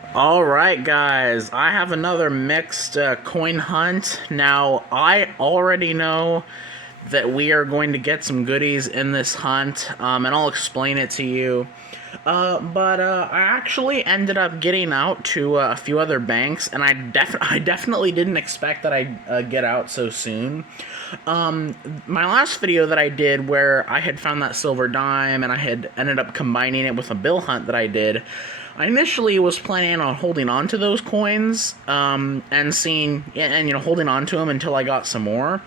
Alright guys, I have another mixed coin hunt. Now, I already know that we are going to get some goodies in this hunt, and I'll explain it to you. But I actually ended up getting out to a few other banks, and I definitely didn't expect that I'd get out so soon. My last video that I did where I had found that silver dime and I had ended up combining it with a bill hunt that I did, I initially was planning on holding on to those coins, and seeing, and holding on to them until I got some more.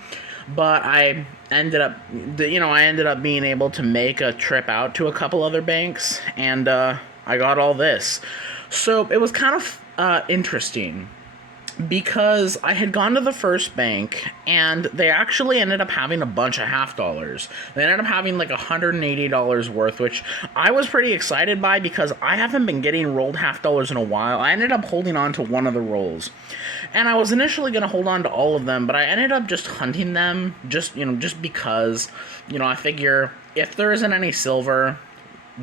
But I ended up, I ended up being able to make a trip out to a couple other banks, and I got all this. So it was kind of interesting because I had gone to the first bank and they actually ended up having a bunch of half dollars. They ended up having like $180 worth, which I was pretty excited by because I haven't been getting rolled half dollars in a while. I ended up holding on to one of the rolls. And I was initially going to hold on to all of them, but I ended up just hunting them just because, I figure if there isn't any silver,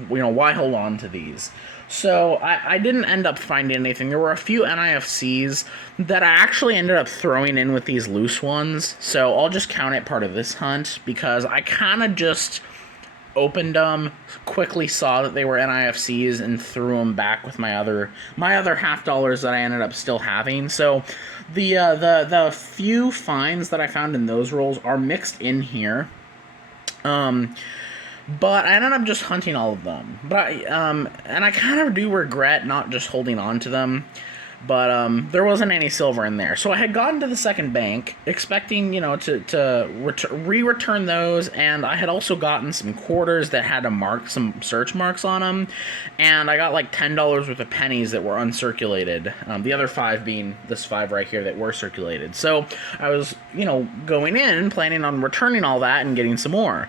why hold on to these? So I didn't end up finding anything. There were a few NIFCs that I actually ended up throwing in with these loose ones. So I'll just count it part of this hunt because I kind of just opened them, quickly saw that they were NIFCs, and threw them back with my other half dollars that I ended up still having. So the few finds that I found in those rolls are mixed in here. But I ended up just hunting all of them. But and I kind of do regret not just holding on to them. But there wasn't any silver in there. So I had gotten to the second bank, expecting, to re-return those, and I had also gotten some quarters that had some search marks on them, and I got like $10 worth of pennies that were uncirculated, the other 5 being this 5 right here that were circulated. So I was, going in, planning on returning all that and getting some more.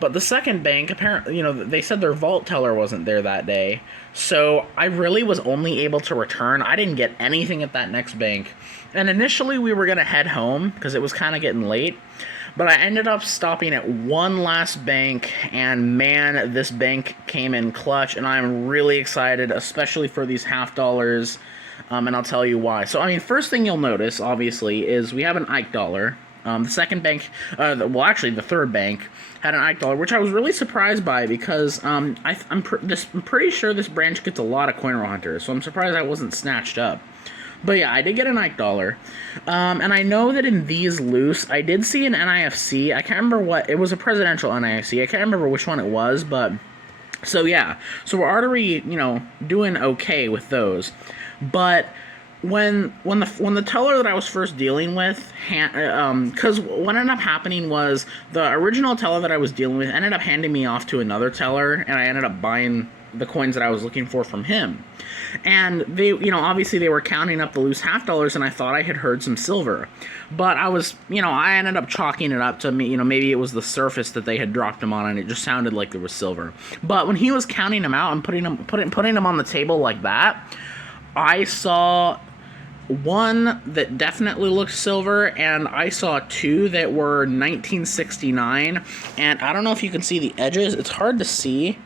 But the second bank, apparently, they said their vault teller wasn't there that day, so I really was only able to return. I didn't get anything at that next bank. And initially we were going to head home because it was kind of getting late. But I ended up stopping at one last bank, and man, this bank came in clutch, and I'm really excited, especially for these half dollars, and I'll tell you why. So, first thing you'll notice, obviously, is we have an Ike dollar. The second bank, the third bank, had an Ike dollar, which I was really surprised by because I'm pretty sure this branch gets a lot of coin roll hunters, so I'm surprised I wasn't snatched up. But yeah, I did get an Ike dollar. And I know that in these loose, I did see an NIFC. I can't remember what, it was a presidential NIFC. I can't remember which one it was, but so yeah. So we're already, doing okay with those. But when the teller that I was first dealing with, because what ended up happening was the original teller that I was dealing with ended up handing me off to another teller, and I ended up buying the coins that I was looking for from him. And they, obviously they were counting up the loose half dollars, and I thought I had heard some silver, but I ended up chalking it up to me, maybe it was the surface that they had dropped them on, and it just sounded like there was silver. But when he was counting them out and putting them on the table like that, I saw one that definitely looked silver, and I saw 2 that were 1969, and I don't know if you can see the edges. It's hard to see.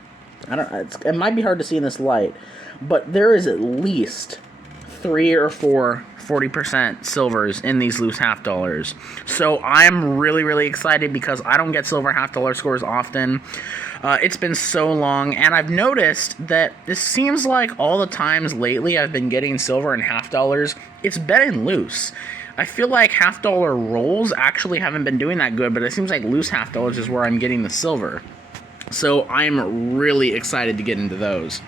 It might be hard to see in this light, but there is at least 3 or 4 40% silvers in these loose half dollars. So I'm really, really excited because I don't get silver half dollar scores often. It's been so long, and I've noticed that this seems like all the times lately I've been getting silver and half dollars, it's been in loose. I feel like half dollar rolls actually haven't been doing that good, but it seems like loose half dollars is where I'm getting the silver. So I'm really excited to get into those,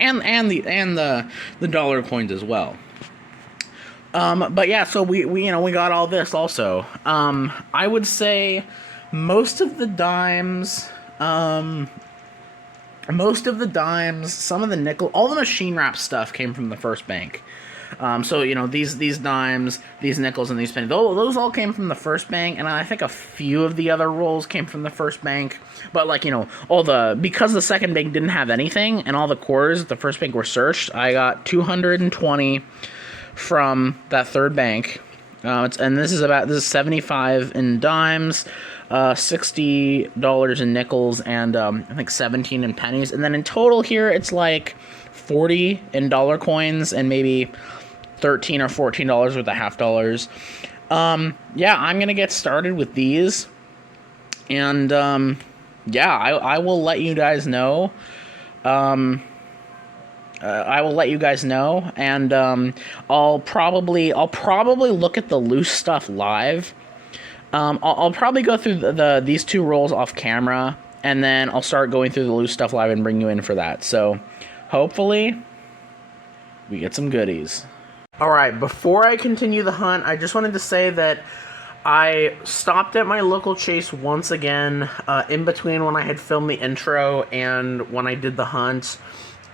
and the dollar coins as well. But yeah, so we got all this also. I would say most of the dimes, some of the nickel, all the machine wrap stuff came from the first bank. So, these dimes, these nickels, and these pennies, those all came from the first bank, and I think a few of the other rolls came from the first bank. But, because the second bank didn't have anything, and all the quarters at the first bank were searched, I got 220 from that third bank. This is 75 in dimes, $60 in nickels, and I think 17 in pennies. And then in total here, it's like $40 in dollar coins and maybe $13 or $14 with the half dollars. Yeah, I'm gonna get started with these, and yeah, I will let you guys know. I will let you guys know, and I'll probably look at the loose stuff live. I'll probably go through these two rolls off camera, and then I'll start going through the loose stuff live and bring you in for that. So, hopefully, we get some goodies. Alright, before I continue the hunt, I just wanted to say that I stopped at my local chase once again, in between when I had filmed the intro and when I did the hunt,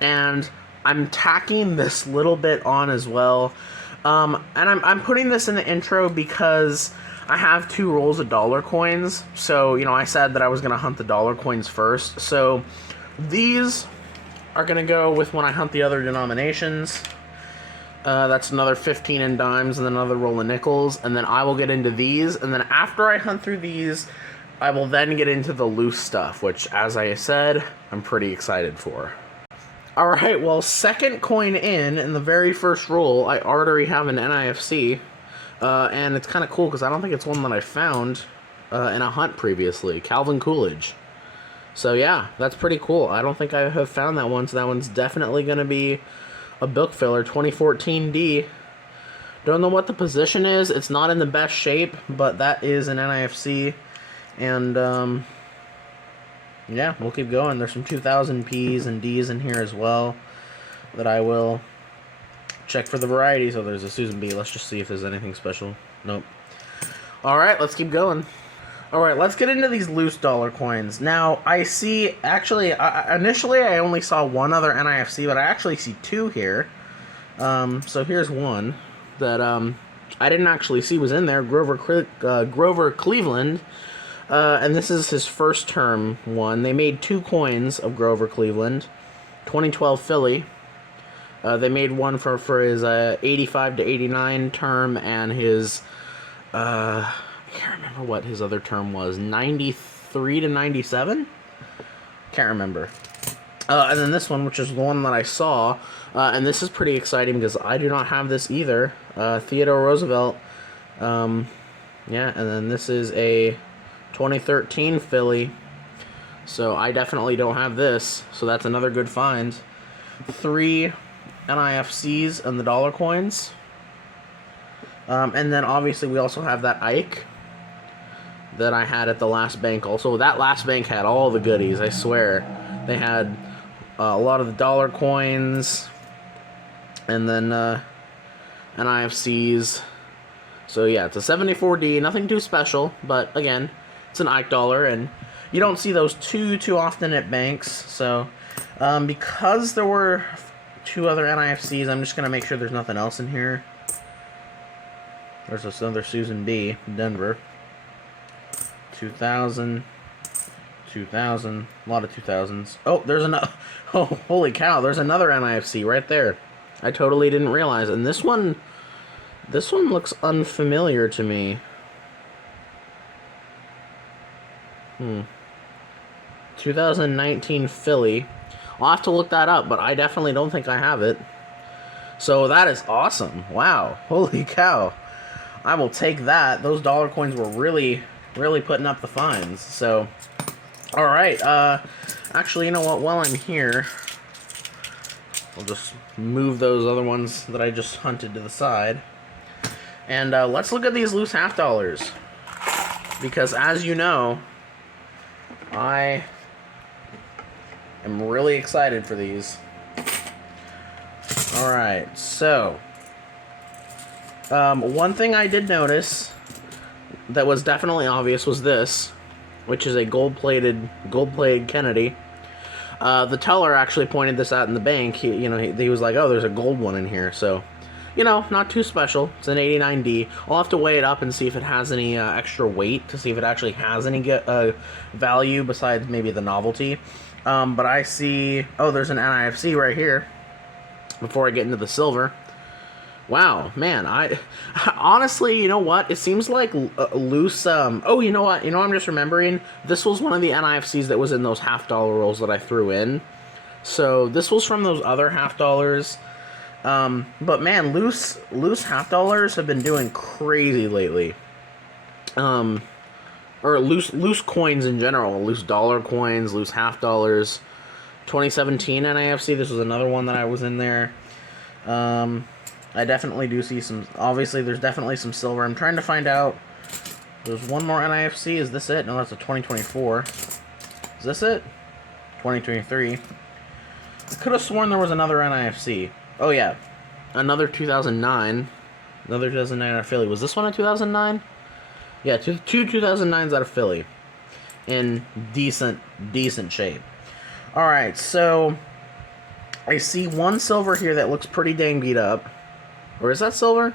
and I'm tacking this little bit on as well. And I'm putting this in the intro because I have 2 rolls of dollar coins, so, you know, I said that I was going to hunt the dollar coins first, so these are going to go with when I hunt the other denominations. That's another 15 in dimes and another roll of nickels, and then I will get into these, and then after I hunt through these, I will then get into the loose stuff, which, as I said, I'm pretty excited for. Alright, well, second coin in the very first roll, I already have an NIFC, and it's kind of cool because I don't think it's one that I found in a hunt previously, Calvin Coolidge. So yeah, that's pretty cool. I don't think I have found that one, so that one's definitely going to be a book filler. 2014 D. Don't know what the position is. It's not in the best shape, but that is an NIFC, and yeah, we'll keep going. There's some 2000 P's and D's in here as well that I will check for the varieties. Oh, there's a Susan B. Let's just see if there's anything special. Nope. Alright, let's keep going. Alright, let's get into these loose dollar coins. Now, I see, actually, initially I only saw one other NIFC, but I actually see 2 here. So here's one that I didn't actually see was in there, Grover Cleveland. And this is his first term one. They made 2 coins of Grover Cleveland. 2012 Philly. They made one for his 85 to 89 term and his, I can't remember what his other term was, 93 to 97? Can't remember. And then this one, which is the one that I saw, and this is pretty exciting because I do not have this either. Theodore Roosevelt. Yeah, and then this is a 2013 Philly. So I definitely don't have this, so that's another good find. 3 NIFCs and the dollar coins. And then obviously we also have that Ike that I had at the last bank also. That last bank had all the goodies, I swear. They had a lot of the dollar coins and then NIFCs. So yeah, it's a 74D, nothing too special, but again, it's an Ike dollar, and you don't see those too often at banks. So because there were 2 other NIFCs, I'm just going to make sure there's nothing else in here. There's this other Susan B. Denver. 2000. 2000. A lot of 2000s. Oh, there's another. Oh, holy cow. There's another NIFC right there. I totally didn't realize. And this one looks unfamiliar to me. 2019 Philly. I'll have to look that up, but I definitely don't think I have it. So that is awesome. Wow. Holy cow. I will take that. Those dollar coins were really putting up the finds. So, alright. Actually, you know what? While I'm here, I'll just move those other ones that I just hunted to the side. And let's look at these loose half dollars. Because as you know, I am really excited for these. Alright, so one thing I did notice that was definitely obvious was this, which is a gold-plated Kennedy. The teller actually pointed this out in the bank. He was like, "Oh, there's a gold one in here." So, not too special. It's an 89D. I'll have to weigh it up and see if it has any extra weight to see if it actually has any value besides maybe the novelty. But I see, oh, there's an NIFC right here. Before I get into the silver. Wow, man, honestly, you know what? It seems like loose, oh, you know what? I'm just remembering, this was one of the NIFCs that was in those half dollar rolls that I threw in. So this was from those other half dollars. But man, loose half dollars have been doing crazy lately. Or loose coins in general, loose dollar coins, loose half dollars. 2017 NIFC, this was another one that I was in there. I definitely do see some. Obviously, there's definitely some silver. I'm trying to find out. There's one more NIFC. Is this it? No, that's a 2024. Is this it? 2023. I could have sworn there was another NIFC. Oh yeah, another 2009. Another 2009 out of Philly. Was this one a 2009? Yeah, two 2009s out of Philly. In decent shape. Alright, so I see one silver here that looks pretty dang beat up. Or is that silver?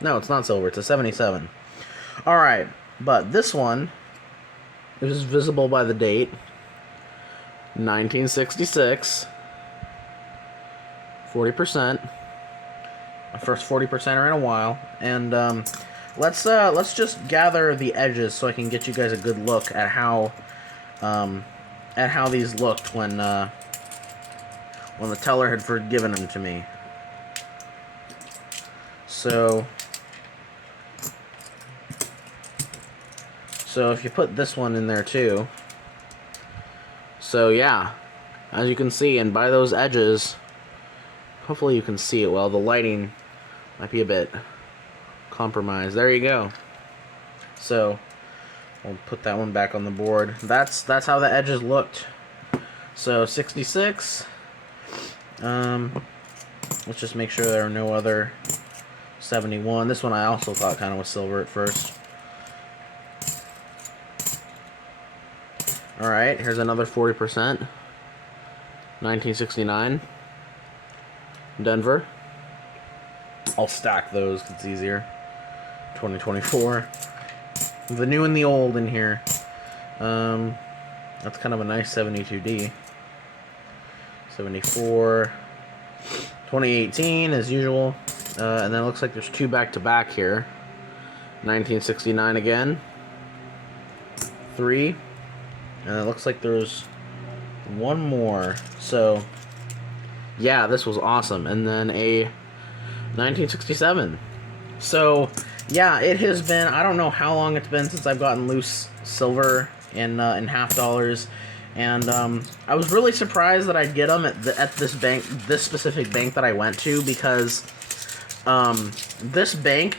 No, it's not silver. It's a 77. Alright, but this one is visible by the date. 1966. 40%. My first 40%er in a while. And let's just gather the edges so I can get you guys a good look at how these looked when the teller had forgiven them to me. So if you put this one in there too. So yeah, as you can see, and by those edges, hopefully you can see it well. The lighting might be a bit compromised. There you go. So we'll put that one back on the board. That's how the edges looked. So 66. Let's just make sure there are no other 71. This one I also thought kind of was silver at first. Alright, here's another 40%. 1969. Denver. I'll stack those because it's easier. 2024. The new and the old in here. That's kind of a nice 72D. 74. 2018 as usual. And then it looks like there's two back-to-back here. 1969 again. 3. And it looks like there's one more. So, yeah, this was awesome. And then a 1967. So, yeah, it has been, I don't know how long it's been since I've gotten loose silver in half dollars. And I was really surprised that I'd get them at this bank, this specific bank that I went to, because this bank,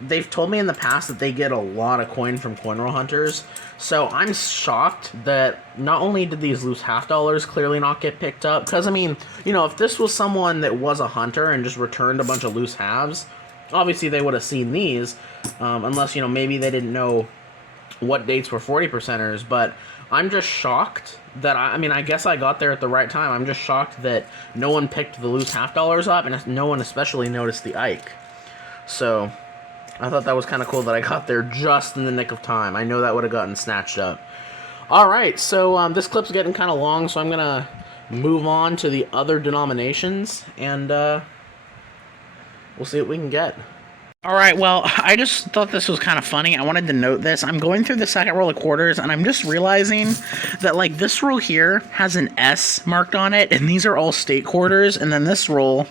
they've told me in the past that they get a lot of coin from coin roll hunters. So I'm shocked that not only did these loose half dollars clearly not get picked up, because I mean, you know, if this was someone that was a hunter and just returned a bunch of loose halves, obviously they would have seen these, unless, you know, maybe they didn't know what dates were 40%ers. But I'm just shocked that, I mean, I guess I got there at the right time. I'm just shocked that no one picked the loose half dollars up, and no one especially noticed the Ike. So I thought that was kind of cool that I got there just in the nick of time. I know that would have gotten snatched up. Alright, so this clip's getting kind of long, so I'm going to move on to the other denominations, and we'll see what we can get. Alright, well, I just thought this was kind of funny. I wanted to note this. I'm going through the second roll of quarters, and I'm just realizing that, like, this roll here has an S marked on it, and these are all state quarters, and then this roll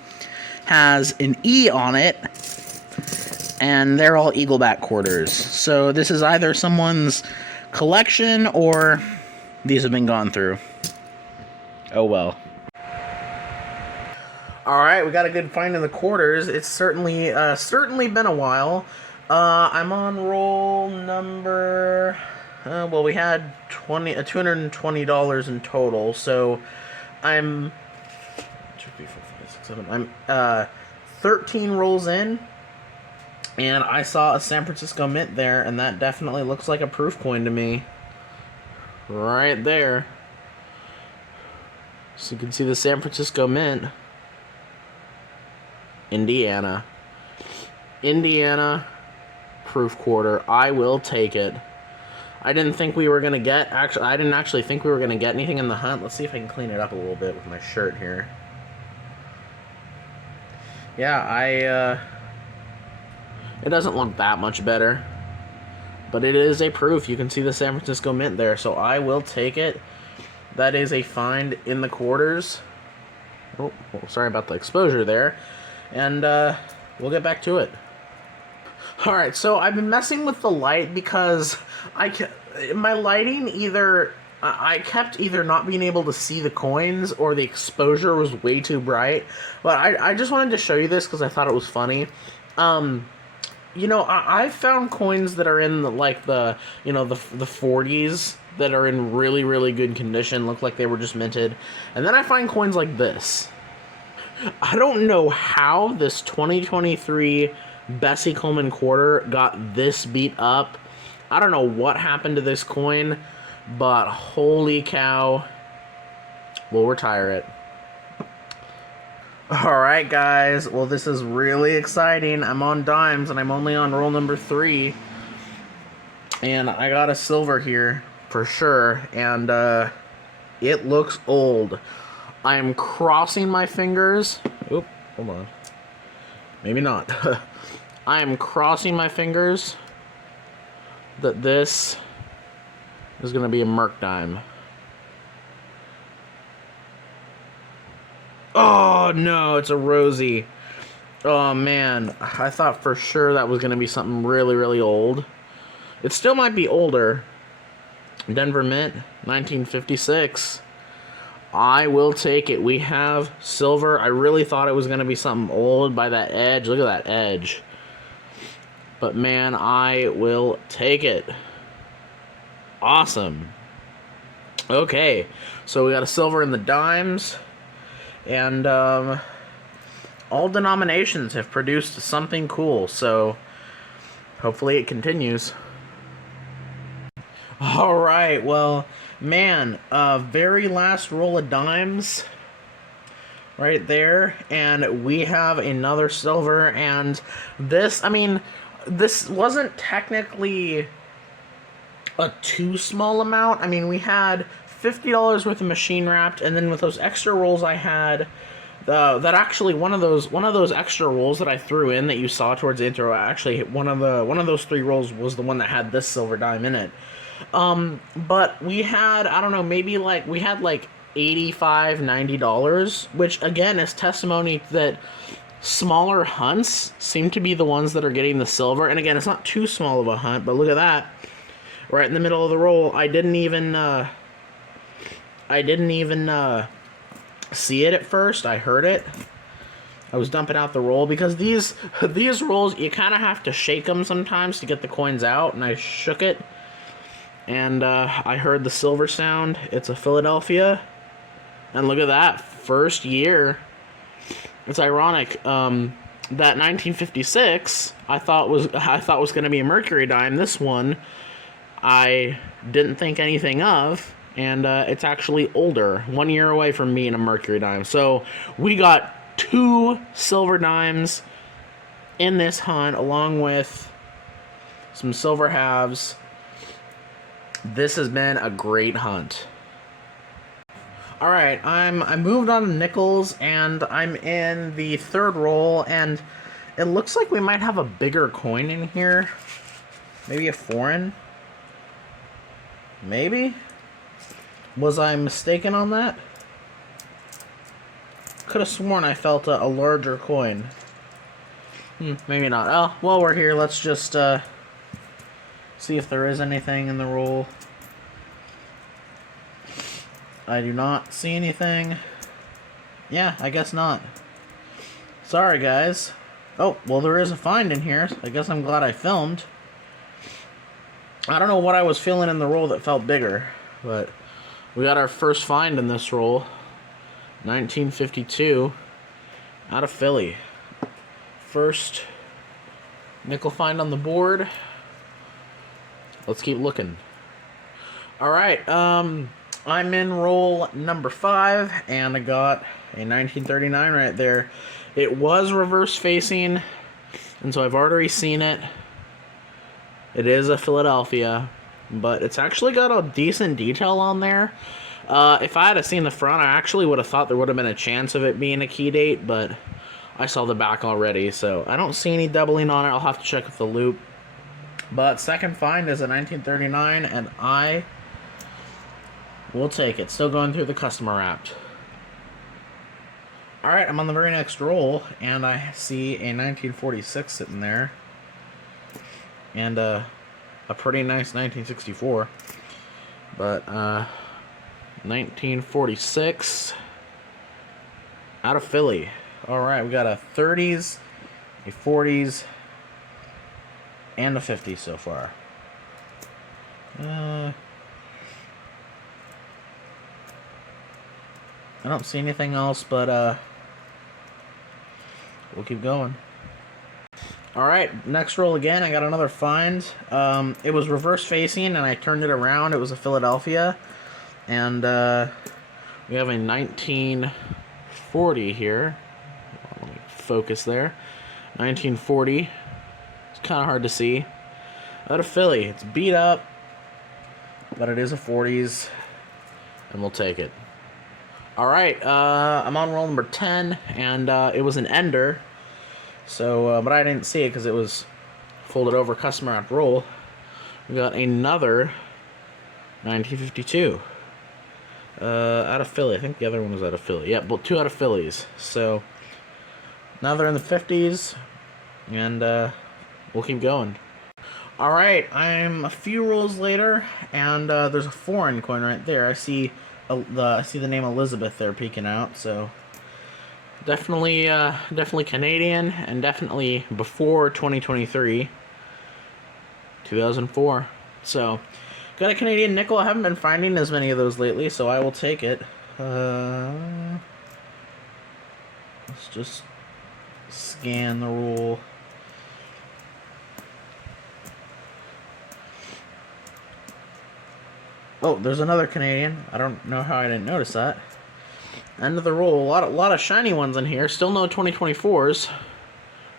has an E on it, and they're all Eagleback quarters. So this is either someone's collection, or these have been gone through. Oh well. Alright, we got a good find in the quarters. It's certainly been a while. I'm on roll number... well, we had $220 in total, so I'm... 2, 3, 4, 5, 6, 7... I'm 13 rolls in, and I saw a San Francisco Mint there, and that definitely looks like a proof coin to me. Right there. So you can see the San Francisco Mint. Indiana, proof quarter. I will take it. I didn't think we were gonna get. I didn't actually think we were gonna get anything in the hunt. Let's see if I can clean it up a little bit with my shirt here. Yeah, it doesn't look that much better, but it is a proof. You can see the San Francisco Mint there, so I will take it. That is a find in the quarters. Oh, well, sorry about the exposure there. And we'll get back to it. Alright, so I've been messing with the light because my lighting I kept either not being able to see the coins or the exposure was way too bright. But I just wanted to show you this because I thought it was funny. I've found coins that are in the 40s that are in really, really good condition, look like they were just minted. And then I find coins like this. I don't know how this 2023 Bessie Coleman quarter got this beat up. I don't know what happened to this coin, but holy cow, we'll retire it. Alright guys, well this is really exciting. I'm on dimes and I'm only on roll number 3. And I got a silver here, for sure, and it looks old. I am crossing my fingers. Oop, hold on. Maybe not. I am crossing my fingers that this is going to be a Merc dime. Oh, no, it's a Rosie. Oh, man. I thought for sure that was going to be something really, really old. It still might be older. Denver Mint, 1956. I will take it. We have silver. I really thought it was going to be something old by that edge. Look at that edge. But man, I will take it. Awesome. Okay, so we got a silver in the dimes. And all denominations have produced something cool. So hopefully it continues. Alright, well, man, very last roll of dimes right there, and we have another silver, and this, I mean, this wasn't technically a too small amount. I mean, we had $50 worth of machine wrapped, and then with those extra rolls I had, that actually one of those extra rolls that I threw in that you saw towards the intro, actually one of those 3 rolls was the one that had this silver dime in it. But we had, I don't know, maybe we had $85, $90, which again is testimony that smaller hunts seem to be the ones that are getting the silver. And again, it's not too small of a hunt, but look at that. Right in the middle of the roll. I didn't even see it at first. I heard it. I was dumping out the roll because these rolls, you kind of have to shake them sometimes to get the coins out, and I shook it. And I heard the silver sound. It's a Philadelphia. And look at that. First year. It's ironic. That 1956 I thought was going to be a Mercury dime. This one I didn't think anything of, and it's actually older. 1 year away from me in a Mercury dime. So we got 2 silver dimes in this hunt along with some silver halves. This has been a great hunt. Alright, I moved on to nickels, and I'm in the 3rd roll, and it looks like we might have a bigger coin in here. Maybe a foreign? Maybe? Was I mistaken on that? Could have sworn I felt a larger coin. Maybe not. Oh, well, we're here. Let's just see if there is anything in the roll. I do not see anything. Yeah, I guess not. Sorry, guys. Oh, well, there is a find in here. I guess I'm glad I filmed. I don't know what I was feeling in the roll that felt bigger, but we got our first find in this roll. 1952 out of Philly. First nickel find on the board. Let's keep looking. Alright, I'm in roll number 5, and I got a 1939 right there. It was reverse facing, and so I've already seen it. It is a Philadelphia, but it's actually got a decent detail on there. If I had seen the front, I actually would have thought there would have been a chance of it being a key date, but I saw the back already, so I don't see any doubling on it. I'll have to check with the loop. But second find is a 1939, and I We'll take it. Still going through the customer wrapped. Alright, I'm on the very next roll, and I see a 1946 sitting there. And a pretty nice 1964. But 1946 out of Philly. Alright, we got a 30s, a 40s, and a 50s so far. I don't see anything else, but we'll keep going. Alright, next roll again. I got another find. It was reverse facing, and I turned it around. It was a Philadelphia. And we have a 1940 here. Let me focus there. 1940. It's kind of hard to see. Out of Philly. It's beat up, but it is a 40s, and we'll take it. Alright, I'm on roll number 10, and it was an ender. So, but I didn't see it because it was folded over customer wrapped roll. We got another 1952 out of Philly. I think the other one was out of Philly. Yeah, but 2 out of Phillies. So now they're in the 50s, and we'll keep going. All right, I'm a few rolls later, and there's a foreign coin right there. I see the name Elizabeth there peeking out. So. Definitely Canadian, and definitely before 2023, 2004. So, got a Canadian nickel. I haven't been finding as many of those lately, so I will take it. Let's just scan the roll. Oh, there's another Canadian. I don't know how I didn't notice that. End of the roll. A lot of shiny ones in here. Still no 2024s.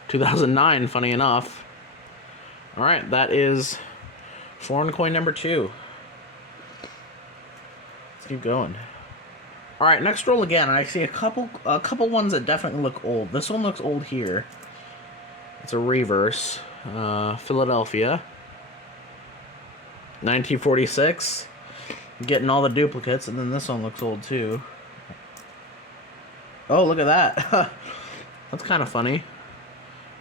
2009, funny enough. Alright, that is foreign coin number 2. Let's keep going. Alright, next roll again. I see a couple ones that definitely look old. This one looks old here. It's a reverse. Philadelphia. 1946. Getting all the duplicates, and then this one looks old too. Oh, look at that. That's kind of funny.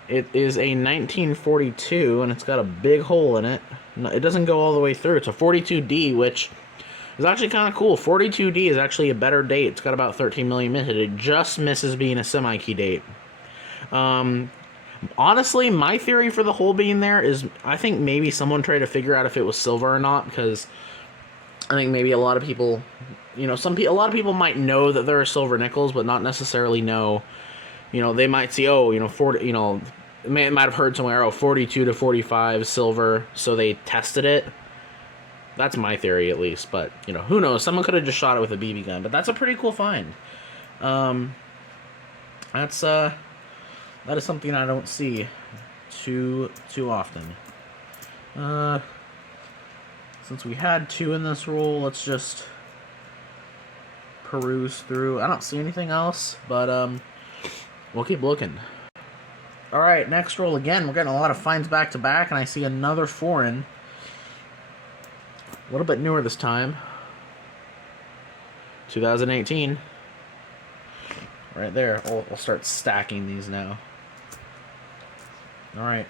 It is a 1942, and it's got a big hole in it. No, it doesn't go all the way through. It's a 42D, which is actually kind of cool. 42D is actually a better date. It's got about 13 million minted. It just misses being a semi-key date. Honestly, my theory for the hole being there is I think maybe someone tried to figure out if it was silver or not, because I think maybe a lot of people... You know, a lot of people might know that there are silver nickels, but not necessarily know. You know, they might see, oh, you know, 40. You know, might have heard somewhere, oh, 42 to 45 silver, so they tested it. That's my theory, at least. But you know, who knows? Someone could have just shot it with a BB gun. But that's a pretty cool find. That is something I don't see too often. Since we had 2 in this roll, let's just peruse through. I don't see anything else, but we'll keep looking. Alright, next roll again. We're getting a lot of finds back to back, and I see another foreign. A little bit newer this time. 2018. Right there. We'll start stacking these now. Alright,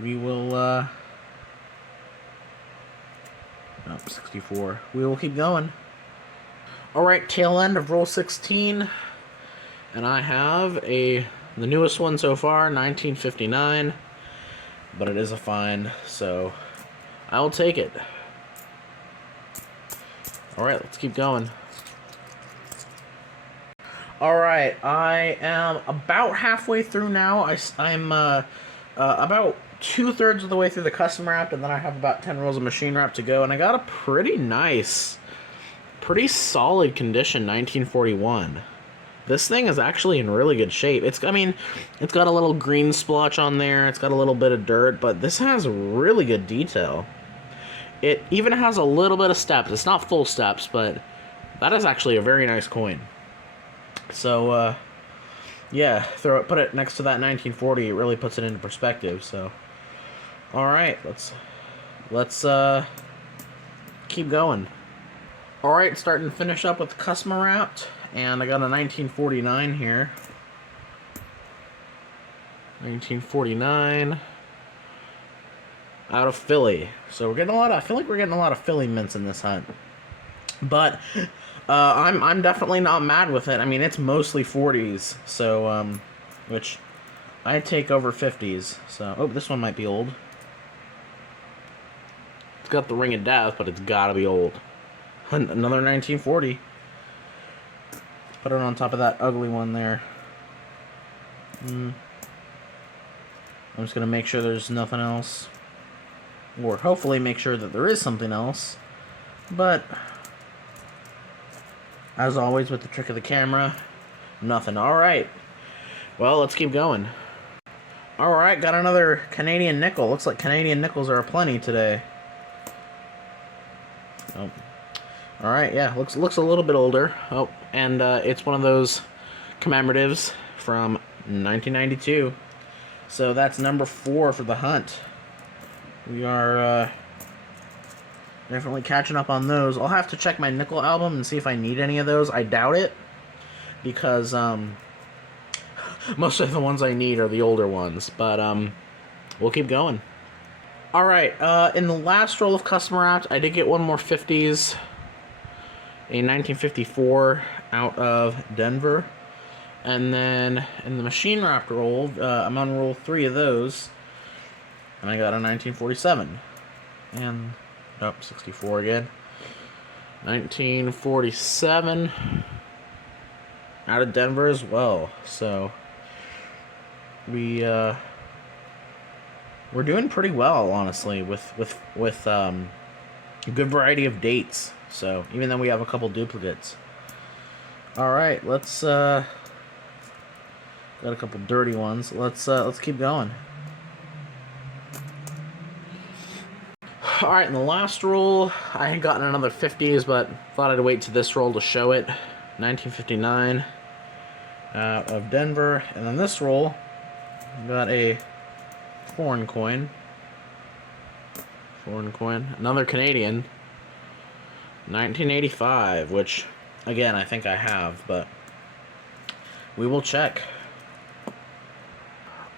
we will, 64. We will keep going. Alright, tail end of roll 16. And I have the newest one so far, 1959. But it is a find, so I will take it. Alright, let's keep going. Alright, I am about halfway through now. I'm about 2/3 of the way through the custom wrap, and then I have about 10 rolls of machine wrap to go, and I got a pretty nice, pretty solid condition 1941. This thing is actually in really good shape. It's got a little green splotch on there, it's got a little bit of dirt, but this has really good detail. It even has a little bit of steps. It's not full steps, but that is actually a very nice coin. So, yeah, put it next to that 1940. It really puts it into perspective. So, all right, let's keep going. Alright, starting to finish up with the customer wrapped. And I got a 1949 here. 1949 out of Philly. So we're getting a lot of, I feel like we're getting a lot of Philly mints in this hunt. But I'm definitely not mad with it. I mean, it's mostly 40s, so which I take over 50s. So oh, this one might be old. It's got the ring of death, but it's gotta be old. Another 1940. Put it on top of that ugly one there. I'm just gonna make sure there's nothing else, or hopefully make sure that there is something else. But as always with the trick of the camera, nothing. Alright, well, let's keep going. Alright, got another Canadian nickel. Looks like Canadian nickels are aplenty today. Oh. Alright, yeah, looks a little bit older. Oh, and it's one of those commemoratives from 1992. So that's number 4 for the hunt. We are definitely catching up on those. I'll have to check my nickel album and see if I need any of those. I doubt it, because most of the ones I need are the older ones. But we'll keep going. Alright, in the last roll of custom wrapped, I did get one more 50s. A 1954 out of Denver. And then in the machine wrapped roll, I'm on roll 3 of those. And I got a 1947. And, nope, 64 again. 1947 out of Denver as well. So, we're doing pretty well, honestly, with a good variety of dates. So, even though we have a couple duplicates. Alright, let's, got a couple dirty ones. Let's keep going. Alright, in the last roll, I had gotten another 50s, but thought I'd wait to this roll to show it. 1959 out of Denver. And then this roll, got a foreign coin. Another Canadian. 1985, which, again, I think I have, but we will check.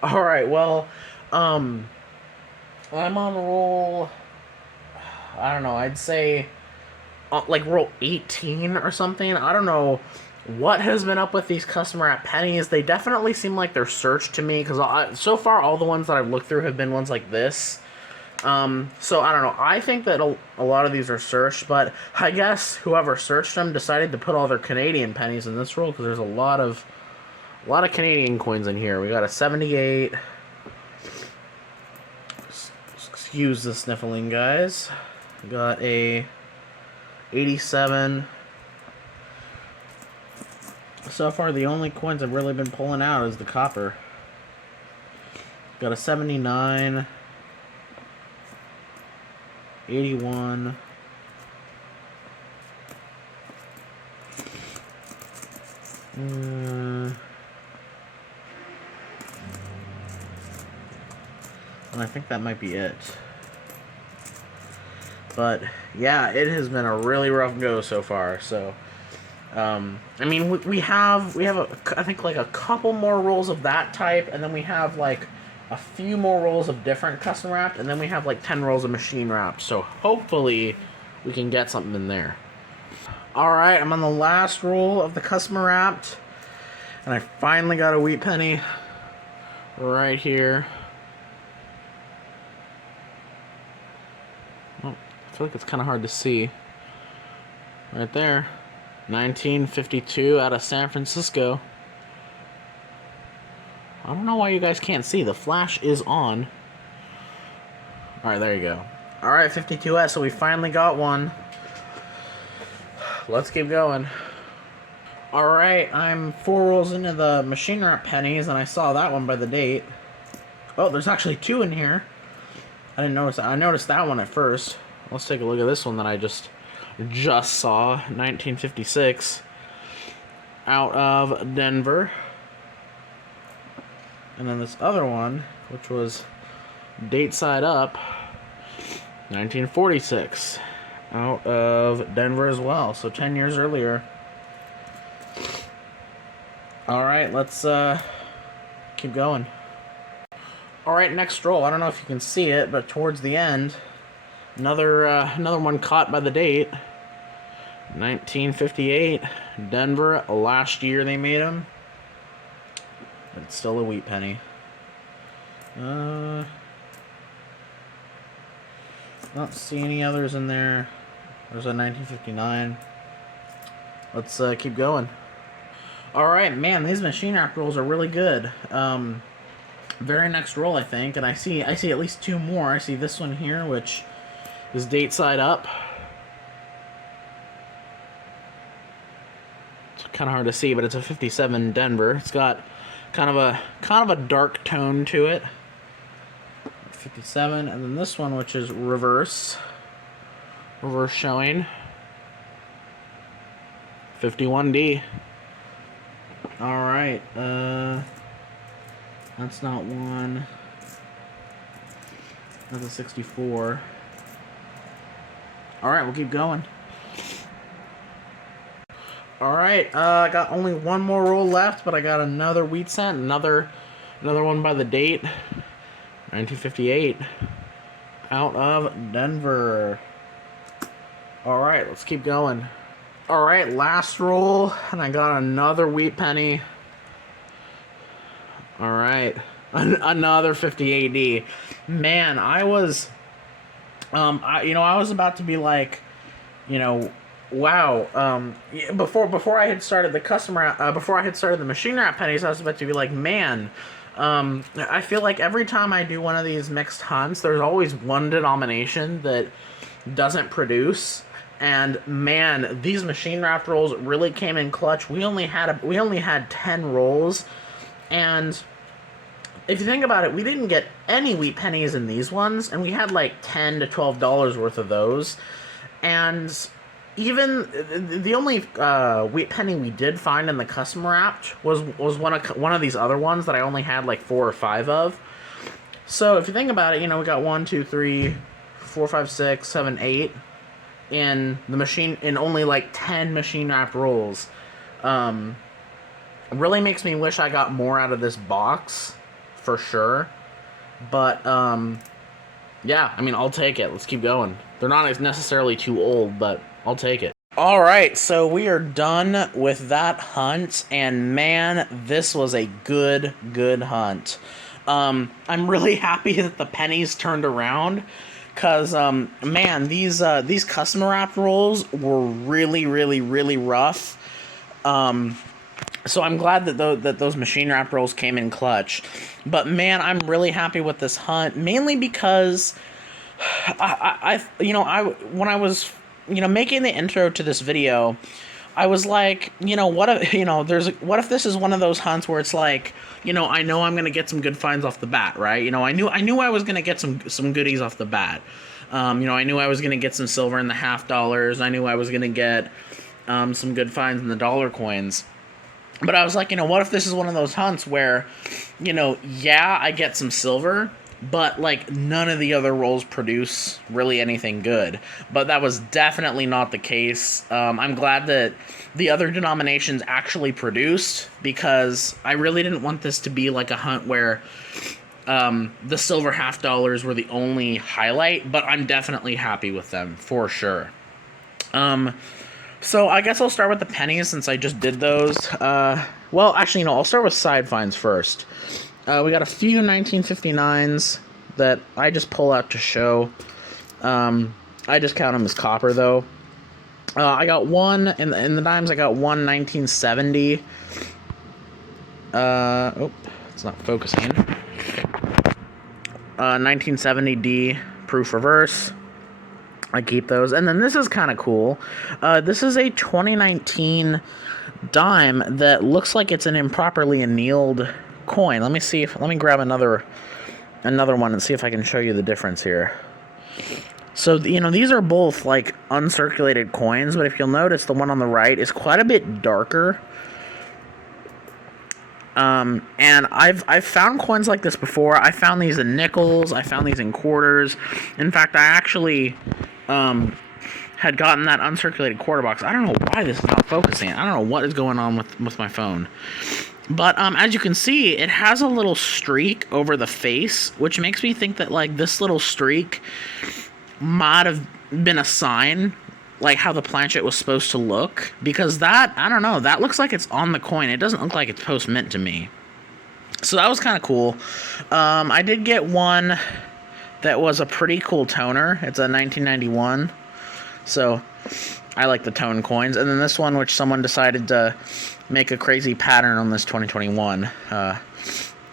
Alright, well, I'm on roll, I don't know, I'd say, like, roll 18 or something. I don't know what has been up with these customer at pennies. They definitely seem like they're searched to me, because so far all the ones that I've looked through have been ones like this. So I don't know. I think that a lot of these are searched, but I guess whoever searched them decided to put all their Canadian pennies in this roll, because there's a lot of Canadian coins in here. We got a 78. Excuse the sniffling, guys. We got a 87. So far, the only coins I've really been pulling out is the copper. Got a 79. 81. And I think that might be it. But yeah, it has been a really rough go so far. So, I mean, we have I think like a couple more rolls of that type, and then we have like a few more rolls of different custom wrapped, and then we have like 10 rolls of machine wrapped. So hopefully we can get something in there. Alright, I'm on the last roll of the custom wrapped, and I finally got a wheat penny right here. Oh, I feel like it's kind of hard to see. Right there. 1952 out of San Francisco. I don't know why you guys can't see. The flash is on. Alright, there you go. Alright, 52S, so we finally got one. Let's keep going. Alright, I'm 4 rolls into the machine wrap pennies, and I saw that one by the date. Oh, there's actually 2 in here. I didn't notice that. I noticed that one at first. Let's take a look at this one that I just saw. 1956. Out of Denver. And then this other one, which was date side up, 1946, out of Denver as well. So 10 years earlier. All right, let's keep going. All right, next roll. I don't know if you can see it, but towards the end, another one caught by the date. 1958, Denver. Last year they made them. But it's still a wheat penny. Not see any others in there. There's a 1959. Let's keep going. All right, man, these machine wrap rolls are really good. Very next roll, I think, and I see at least two more. I see this one here, which is date side up. It's kind of hard to see, but it's a 57 Denver. It's got kind of a dark tone to it. 57, and then this one, which is reverse showing. 51D. All right, that's not one. That's a 64. All right, we'll keep going. All right, I got only one more roll left, but I got another wheat cent, another one by the date, 1958, out of Denver. All right, let's keep going. All right, last roll, and I got another wheat penny. All right, another 50 AD. Man, I was, I was about to be like, wow. Before I had started the before I had started the machine wrap pennies, I was about to be like, man. I feel like every time I do one of these mixed hunts, there's always one denomination that doesn't produce. And man, these machine wrapped rolls really came in clutch. We only had 10 rolls, and if you think about it, we didn't get any wheat pennies in these ones, and we had like $10 to $12 worth of those. And even the only wheat penny we did find in the custom wrapped was one of these other ones that I only had like 4 or 5 of. So if you think about it, we got 1, 2, 3, 4, 5, 6, 7, 8 in the machine, in only like 10 machine wrapped rolls. Really makes me wish I got more out of this box, for sure. But yeah, I mean, I'll take it. Let's keep going. They're not necessarily too old, but I'll take it. All right, so we are done with that hunt, and man, this was a good hunt. I'm really happy that the pennies turned around, because man, these custom wrap rolls were really rough. So I'm glad that those machine wrap rolls came in clutch. But man, I'm really happy with this hunt, mainly because when I was making the intro to this video, I was like, what if this is one of those hunts where it's like, I know I'm gonna get some good finds off the bat, right? I knew I was gonna get some goodies off the bat. I knew I was gonna get some silver in the $50. I knew I was gonna get some good finds in the dollar coins. But I was like, what if this is one of those hunts where, yeah, I get some silver, but like none of the other rolls produce really anything good. But that was definitely not the case. I'm glad that the other denominations actually produced, because I really didn't want this to be like a hunt where the silver $50 were the only highlight, but I'm definitely happy with them for sure. So I guess I'll start with the pennies, since I just did those. Well, actually, I'll start with side finds first. We got a few 1959s that I just pull out to show. I just count them as copper, though. I got one, in the dimes, I got one 1970. It's not focusing. 1970D proof reverse. I keep those. And then this is kind of cool. This is a 2019 dime that looks like it's an improperly annealed coin. Let me grab another one and see if I can show you the difference here. So, these are both like uncirculated coins, but if you'll notice, the one on the right is quite a bit darker. And I've found coins like this before. I found these in nickels. I found these in quarters. In fact, I actually had gotten that uncirculated quarter box. I don't know why this is not focusing. I don't know what is going on with my phone. But as you can see, it has a little streak over the face, which makes me think that like this little streak might have been a sign, like how the planchet was supposed to look, because that, I don't know, that looks like it's on the coin. It doesn't look like it's post mint to me. So that was kind of cool. I did get one that was a pretty cool toner. It's a 1991. So I like the tone coins. And then this one, which someone decided to make a crazy pattern on this 2021.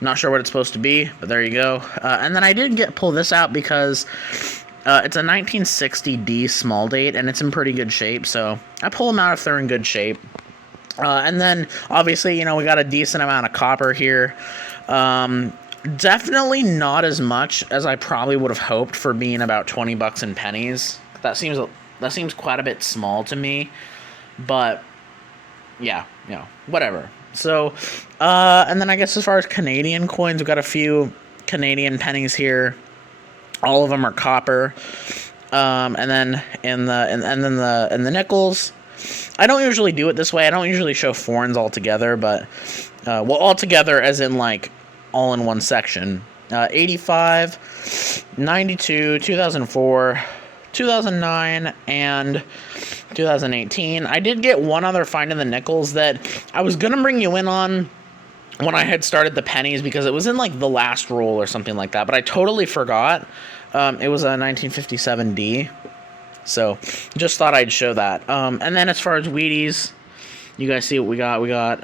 Not sure what it's supposed to be, but there you go. And then I did pull this out because it's a 1960D small date, and it's in pretty good shape. So I pull them out if they're in good shape. And then, obviously, you know, we got a decent amount of copper here. Definitely not as much as I probably would have hoped for being about 20 bucks in pennies. That seems quite a bit small to me. But, yeah, you know, whatever. So, and then I guess as far as Canadian coins, we've got a few Canadian pennies here. All of them are copper. And then in the nickels, I don't usually do it this way. I don't usually show foreigns all together, but well, all together as in like all in one section. 85, 92, 2004, 2009, and 2018. I did get one other find in the nickels that I was gonna bring you in on when I had started the pennies, because it was in like the last roll or something like that, but I totally forgot. It was a 1957D. So, just thought I'd show that. And then as far as Wheaties, you guys see what we got. We got,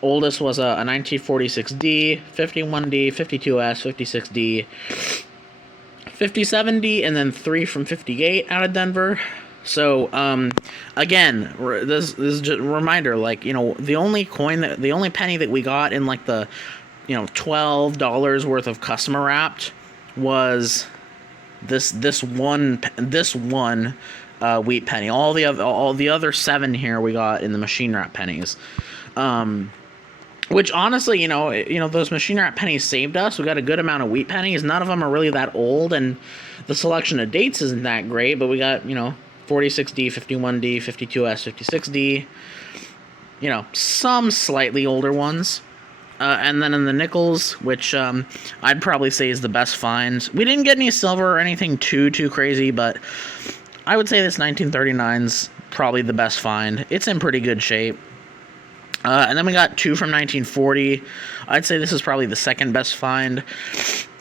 oldest was a 1946D, 51D, 52S, 56D, 57D, and then 3 from 58 out of Denver. So, again, this is just a reminder, like, you know, the only penny that we got in, like, the, you know, $12 worth of customer wrapped was this one wheat penny. All the other 7 here we got in the machine wrap pennies. Which honestly, you know, those machine wrap pennies saved us. We got a good amount of wheat pennies. None of them are really that old, and the selection of dates isn't that great, but we got, you know, 46D, 51D, 52S, 56D, you know, some slightly older ones. And then in the nickels, which I'd probably say is the best find. We didn't get any silver or anything too crazy, but I would say this 1939's probably the best find. It's in pretty good shape. And then we got 2 from 1940. I'd say this is probably the second best find.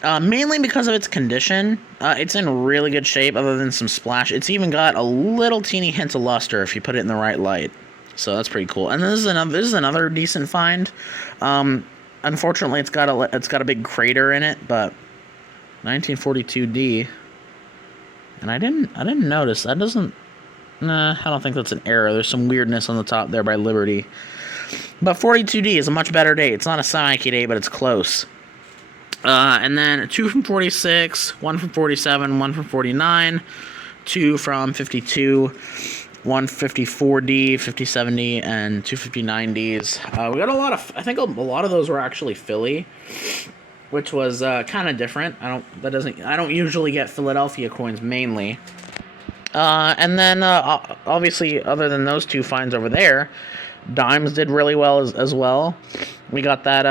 Mainly because of its condition. It's in really good shape other than some splash. It's even got a little teeny hint of luster if you put it in the right light. So that's pretty cool. And this is another decent find. Unfortunately, it's got a big crater in it, but 1942D. And I didn't notice. That doesn't. Nah, I don't think that's an error. There's some weirdness on the top there by Liberty. But 42D is a much better date. It's not a Psyche date, but it's close. And then 2 from 46, 1 from 47, 1 from 49, 2 from 52, 1 54D, 5070, and 259Ds. We got a lot of. I think a lot of those were actually Philly, which was kind of different. I don't usually get Philadelphia coins mainly. And then obviously, other than those 2 finds over there, dimes did really well as well. We got that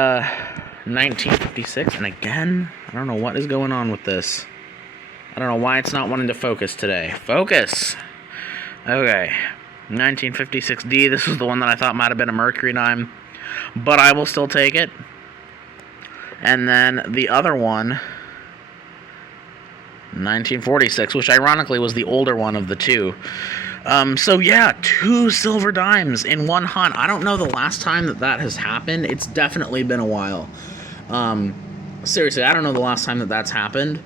1956, and again, I don't know what is going on with this. I don't know why it's not wanting to focus today. Focus! Okay, 1956D, this was the one that I thought might have been a mercury dime, but I will still take it. And then the other one, 1946, which ironically was the older one of the 2. So yeah, 2 silver dimes in one hunt. I don't know the last time that has happened. It's definitely been a while. Seriously, I don't know the last time that's happened.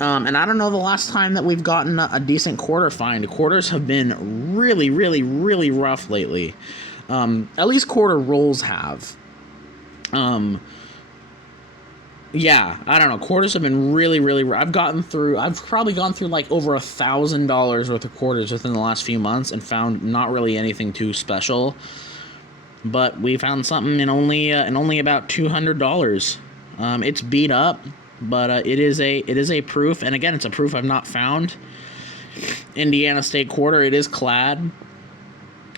And I don't know the last time that we've gotten a decent quarter find. Quarters have been really, really, really rough lately. At least quarter rolls have. Yeah, I don't know. Quarters have been really, really. I've probably gone through like over $1,000 worth of quarters within the last few months and found not really anything too special. But we found something in only about $200. It's beat up, but it is a proof, and again, it's a proof I've not found Indiana State quarter. It is clad,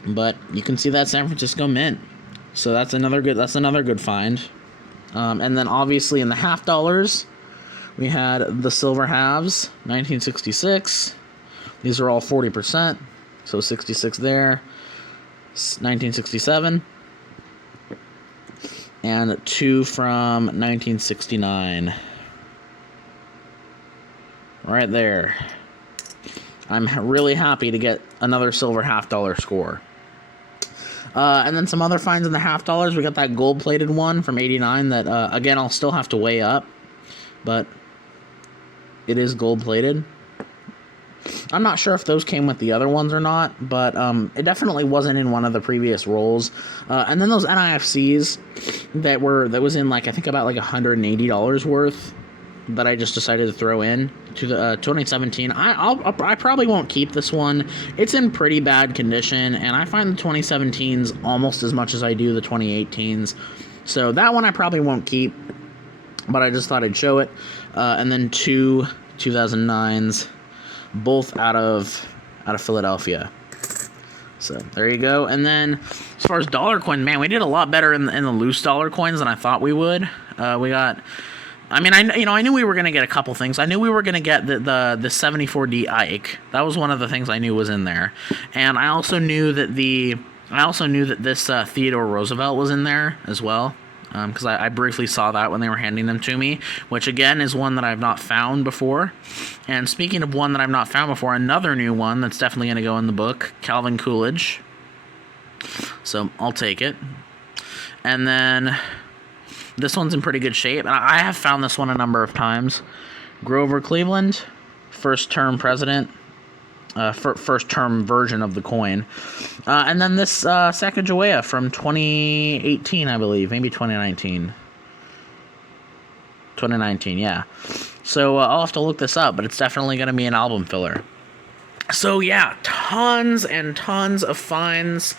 but you can see that San Francisco mint. So that's another good find. And then obviously in the half dollars, we had the silver halves, 1966. These are all 40%, so 66 there. 1967. And 2 from 1969. Right there. I'm really happy to get another silver half-dollar score. And then some other finds in the half dollars. We got that gold-plated one from 89 that, again, I'll still have to weigh up. But it is gold-plated. I'm not sure if those came with the other ones or not, but it definitely wasn't in one of the previous rolls. And then those NIFCs that was in, like, I think about like $180 worth that I just decided to throw in to the 2017. I probably won't keep this one. It's in pretty bad condition, and I find the 2017s almost as much as I do the 2018s. So that one I probably won't keep, but I just thought I'd show it. And then 2 2009s, both out of Philadelphia. So there you go. And then as far as dollar coin, man, we did a lot better in the loose dollar coins than I thought we would. We got. I mean, I knew we were gonna get a couple things. I knew we were gonna get the 74D Ike. That was one of the things I knew was in there, and I also knew that this Theodore Roosevelt was in there as well, because I briefly saw that when they were handing them to me, which again is one that I've not found before. And speaking of one that I've not found before, another new one that's definitely gonna go in the book, Calvin Coolidge. So I'll take it, and then. This one's in pretty good shape, and I have found this one a number of times. Grover Cleveland, first-term president, first-term version of the coin. And then this Sacagawea from 2018, I believe, maybe 2019. 2019, yeah. So I'll have to look this up, but it's definitely going to be an album filler. So yeah, tons and tons of finds.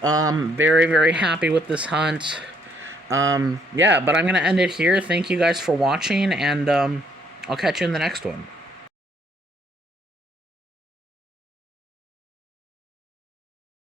Very, very happy with this hunt. Yeah, but I'm going to end it here. Thank you guys for watching, and I'll catch you in the next one.